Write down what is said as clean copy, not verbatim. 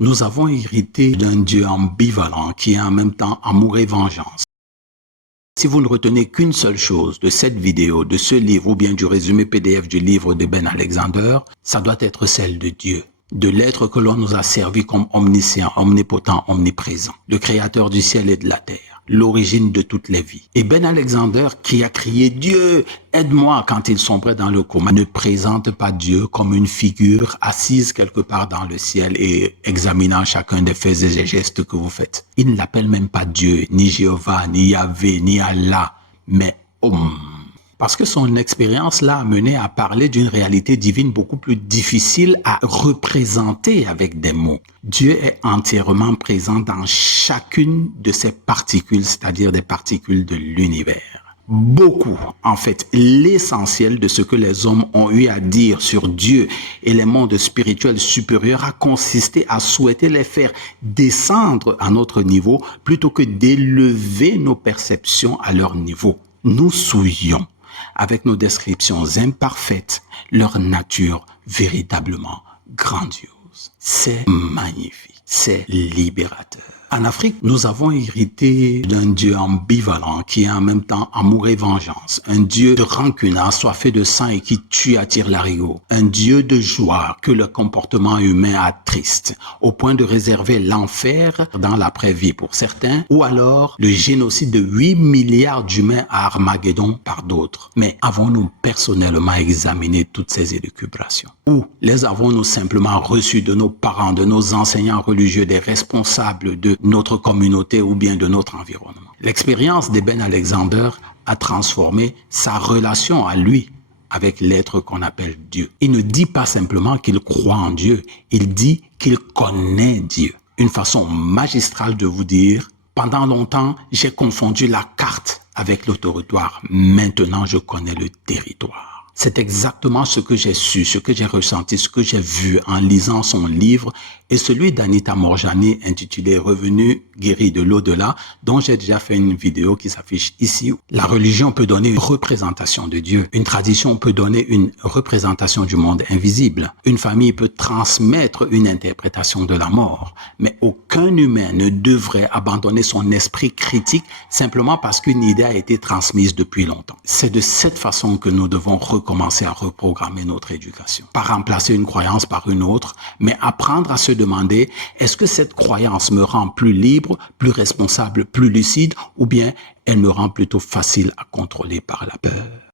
Nous avons hérité d'un Dieu ambivalent qui est en même temps amour et vengeance. Si vous ne retenez qu'une seule chose de cette vidéo, de ce livre ou bien du résumé PDF du livre de Ben Alexander, ça doit être celle de Dieu, de l'être que l'on nous a servi comme omniscient, omnipotent, omniprésent, le créateur du ciel et de la terre, l'origine de toutes les vies. Et Ben Alexander, qui a crié « Dieu, aide-moi » quand il sombrait dans le coma, ne présente pas Dieu comme une figure assise quelque part dans le ciel et examinant chacun des faits et des gestes que vous faites. Il ne l'appelle même pas Dieu, ni Jéhovah, ni Yahvé, ni Allah, mais Om. Parce que son expérience l'a amené à parler d'une réalité divine beaucoup plus difficile à représenter avec des mots. Dieu est entièrement présent dans chacune de ses particules, c'est-à-dire des particules de l'univers. Beaucoup, en fait, l'essentiel de ce que les hommes ont eu à dire sur Dieu et les mondes spirituels supérieurs a consisté à souhaiter les faire descendre à notre niveau plutôt que d'élever nos perceptions à leur niveau. Nous souillons avec nos descriptions imparfaites, leur nature véritablement grandiose. C'est magnifique, c'est libérateur. En Afrique, nous avons hérité d'un Dieu ambivalent qui est en même temps amour et vengeance. Un Dieu de rancune, assoiffé de sang et qui tue à tire-larigot. Un Dieu de joie que le comportement humain attriste, au point de réserver l'enfer dans l'après-vie pour certains, ou alors le génocide de 8 milliards d'humains à Armageddon par d'autres. Mais avons-nous personnellement examiné toutes ces élucubrations? Ou les avons-nous simplement reçues de nos parents, de nos enseignants religieux, des responsables de notre communauté ou bien de notre environnement? L'expérience de Ben Alexander a transformé sa relation à lui avec l'être qu'on appelle Dieu. Il ne dit pas simplement qu'il croit en Dieu, il dit qu'il connaît Dieu. Une façon magistrale de vous dire, pendant longtemps, j'ai confondu la carte avec le territoire. Maintenant, je connais le territoire. C'est exactement ce que j'ai su, ce que j'ai ressenti, ce que j'ai vu en lisant son livre et celui d'Anita Moorjani intitulé « Revenu guéri de l'au-delà » dont j'ai déjà fait une vidéo qui s'affiche ici. La religion peut donner une représentation de Dieu. Une tradition peut donner une représentation du monde invisible. Une famille peut transmettre une interprétation de la mort. Mais aucun humain ne devrait abandonner son esprit critique simplement parce qu'une idée a été transmise depuis longtemps. C'est de cette façon que nous devons commencer à reprogrammer notre éducation. Pas remplacer une croyance par une autre, mais apprendre à se demander, est-ce que cette croyance me rend plus libre, plus responsable, plus lucide, ou bien elle me rend plutôt facile à contrôler par la peur?